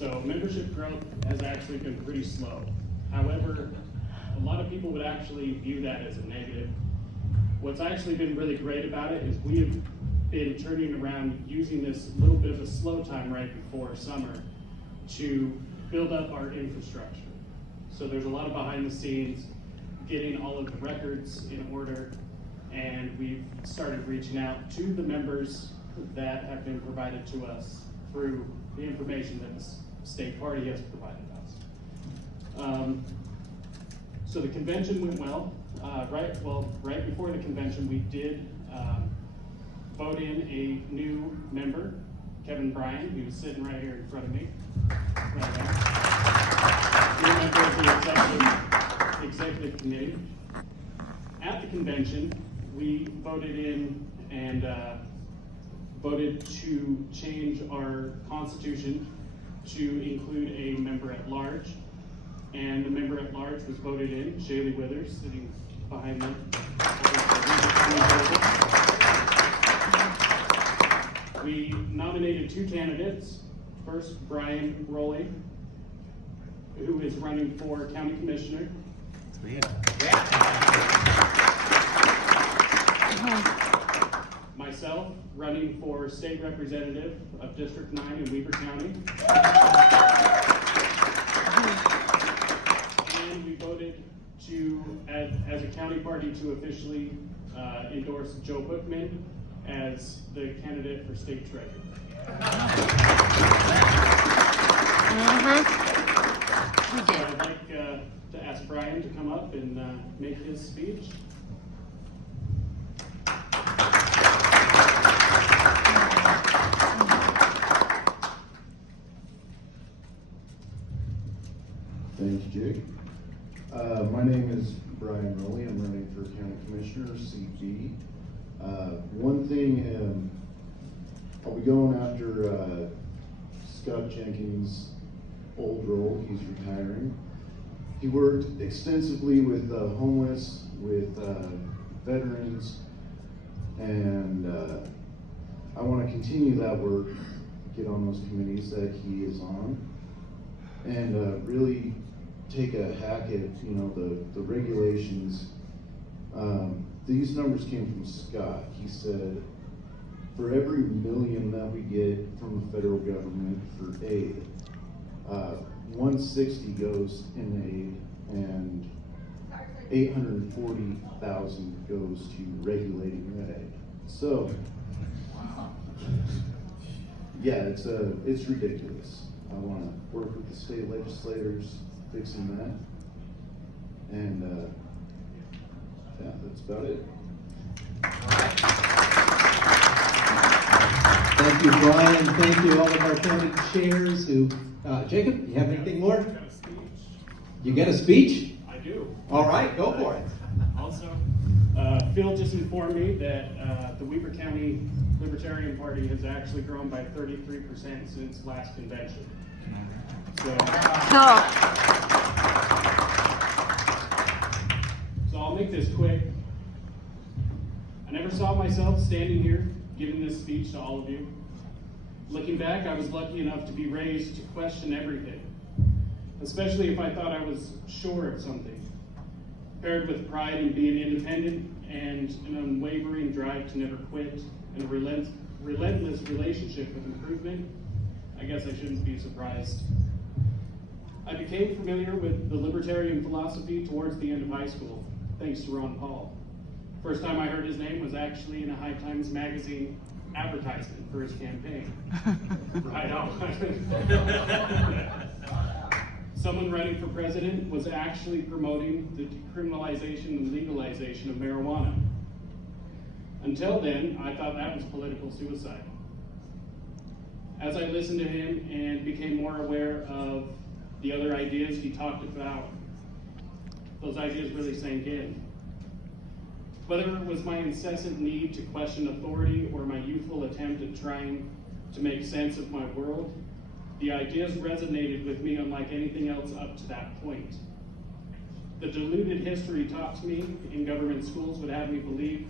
So membership growth has actually been pretty slow. However, a lot of people would actually view that as a negative. What's actually been really great about it is we have been turning around using this little bit of a slow time right before summer to build up our infrastructure. So there's a lot of behind the scenes, getting all of the records in order, and we've started reaching out to the members that have been provided to us through the information that the state party has provided us. So the convention went well. Right before the convention, we did vote in a new member, Kevin Bryan, who's sitting right here in front of me. New member of the executive committee. At the convention, we voted in and voted to change our constitution to include a member at large. And the member at large was voted in, Shaylee Withers, sitting behind me. We nominated two candidates. First, Brian Rowley, who is running for county commissioner. Myself, running for state representative of District 9 in Weber County. And we voted to, as a county party, to officially endorse Joe Bookman as the candidate for state treasurer. So I'd like to ask Brian to come up and make his speech. Thank you, Jake. My name is Brian Rowley. I'm running for County Commissioner, CB. One thing, I'll be going after Scott Jenkins' old role. He's retiring. He worked extensively with homeless, with veterans, and I want to continue that work, get on those committees that he is on, and really take a hack at the regulations. These numbers came from Scott. He said for every million that we get from the federal government for aid, 160 goes in aid and 840,000 goes to regulating that aid. So yeah, it's ridiculous. I want to work with the state legislators fixing that, and yeah, that's about it. Thank you, Brian. Thank you, all of our county chairs who, Jacob, you have anything more? You get a speech? I do. All right, go for it. Also, Phil just informed me that the Weber County Libertarian Party has actually grown by 33% since last convention. So I'll make this quick. I never saw myself standing here giving this speech to all of you. Looking back, I was lucky enough to be raised to question everything, especially if I thought I was sure of something. Paired with pride in being independent and an unwavering drive to never quit and a relentless relationship with improvement, I guess I shouldn't be surprised. I became familiar with the libertarian philosophy towards the end of high school, thanks to Ron Paul. First time I heard his name was actually in a High Times magazine advertisement for his campaign. Right on. Someone running for president was actually promoting the decriminalization and legalization of marijuana. Until then, I thought that was political suicide. As I listened to him and became more aware of the other ideas he talked about, those ideas really sank in. Whether it was my incessant need to question authority or my youthful attempt at trying to make sense of my world, the ideas resonated with me unlike anything else up to that point. The diluted history taught to me in government schools would have me believe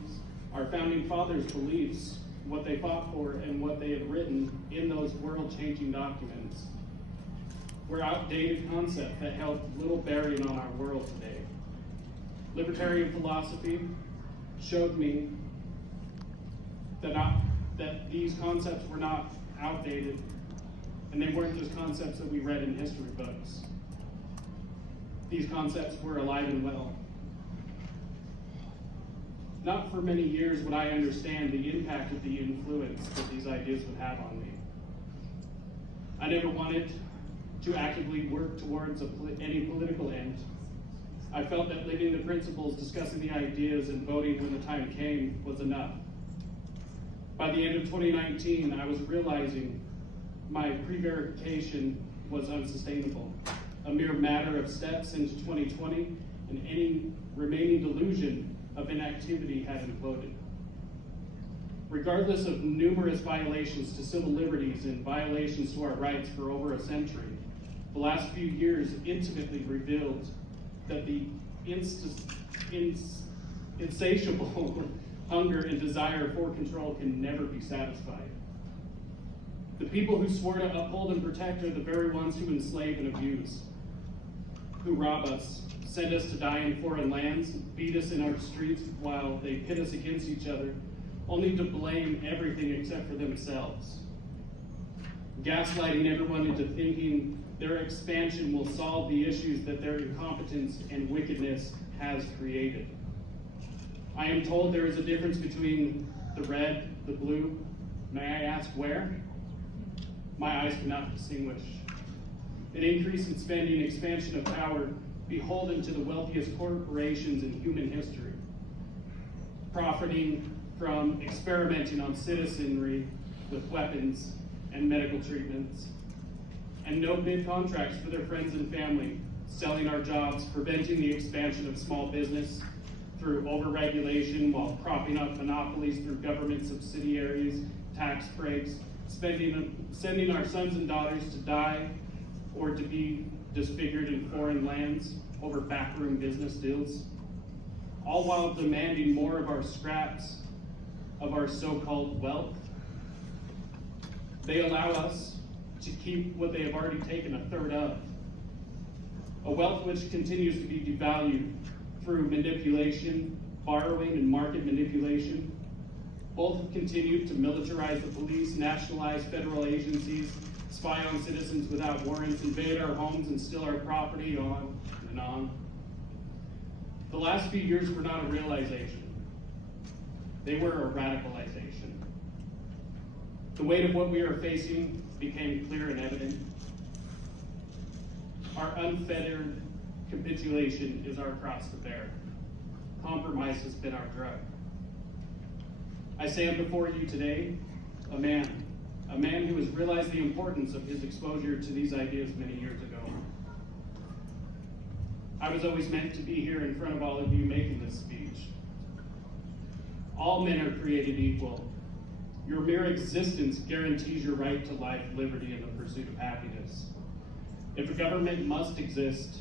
our founding fathers' beliefs, what they fought for, and what they had written in those world-changing documents were outdated concepts that held little bearing on our world today. Libertarian philosophy showed me that these concepts were not outdated, and they weren't just concepts that we read in history books. These concepts were alive and well. Not for many years would I understand the impact of the influence that these ideas would have on me. I never wanted to actively work towards any political end. I felt that living the principles, discussing the ideas, and voting when the time came was enough. By the end of 2019, I was realizing my prevarication was unsustainable, a mere matter of steps into 2020, and any remaining delusion of inactivity had imploded. Regardless of numerous violations to civil liberties and violations to our rights for over a century, the last few years intimately revealed that the insatiable hunger and desire for control can never be satisfied. The people who swore to uphold and protect are the very ones who enslave and abuse, who rob us, send us to die in foreign lands, beat us in our streets while they pit us against each other, only to blame everything except for themselves. Gaslighting everyone into thinking their expansion will solve the issues that their incompetence and wickedness has created. I am told there is a difference between the red, the blue. May I ask where? My eyes cannot distinguish. An increase in spending, expansion of power, beholden to the wealthiest corporations in human history, profiting from experimenting on citizenry with weapons and medical treatments, and no bid contracts for their friends and family, selling our jobs, preventing the expansion of small business through overregulation while propping up monopolies through government subsidiaries, tax breaks, sending our sons and daughters to die or to be disfigured in foreign lands over backroom business deals, all while demanding more of our scraps of our so-called wealth. They allow us to keep what they have already taken a third of, a wealth which continues to be devalued through manipulation, borrowing, and market manipulation. Both have continued to militarize the police, nationalize federal agencies, spy on citizens without warrants, invade our homes, and steal our property, on and on. The last few years were not a realization. They were a radicalization. The weight of what we are facing became clear and evident. Our unfettered capitulation is our cross to bear. Compromise has been our drug. I stand before you today, a man who has realized the importance of his exposure to these ideas many years ago. I was always meant to be here in front of all of you making this speech. All men are created equal. Your mere existence guarantees your right to life, liberty, and the pursuit of happiness. If a government must exist,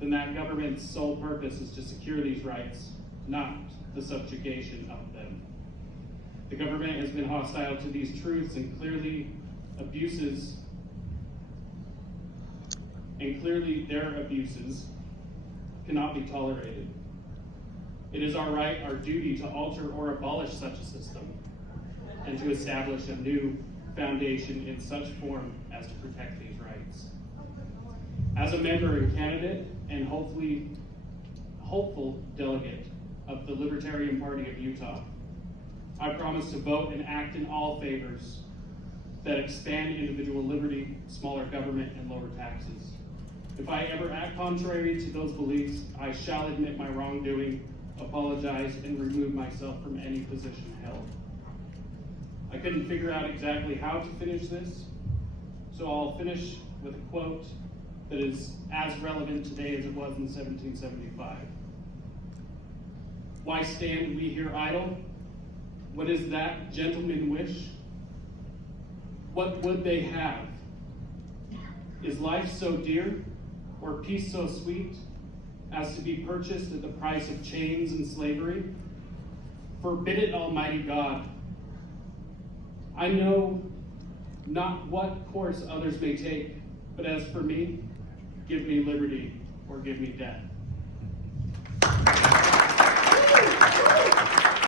then that government's sole purpose is to secure these rights, not the subjugation of them. The government has been hostile to these truths and clearly their abuses cannot be tolerated. It is our right, our duty to alter or abolish such a system and to establish a new foundation in such form as to protect these rights. As a member and candidate and hopeful delegate of the Libertarian Party of Utah, I promise to vote and act in all favors that expand individual liberty, smaller government, and lower taxes. If I ever act contrary to those beliefs, I shall admit my wrongdoing, apologize, and remove myself from any position held. I couldn't figure out exactly how to finish this, so I'll finish with a quote that is as relevant today as it was in 1775. Why stand we here idle? What is that gentlemen wish? What would they have? Is life so dear, or peace so sweet, as to be purchased at the price of chains and slavery? Forbid it, Almighty God. I know not what course others may take, but as for me, give me liberty or give me death.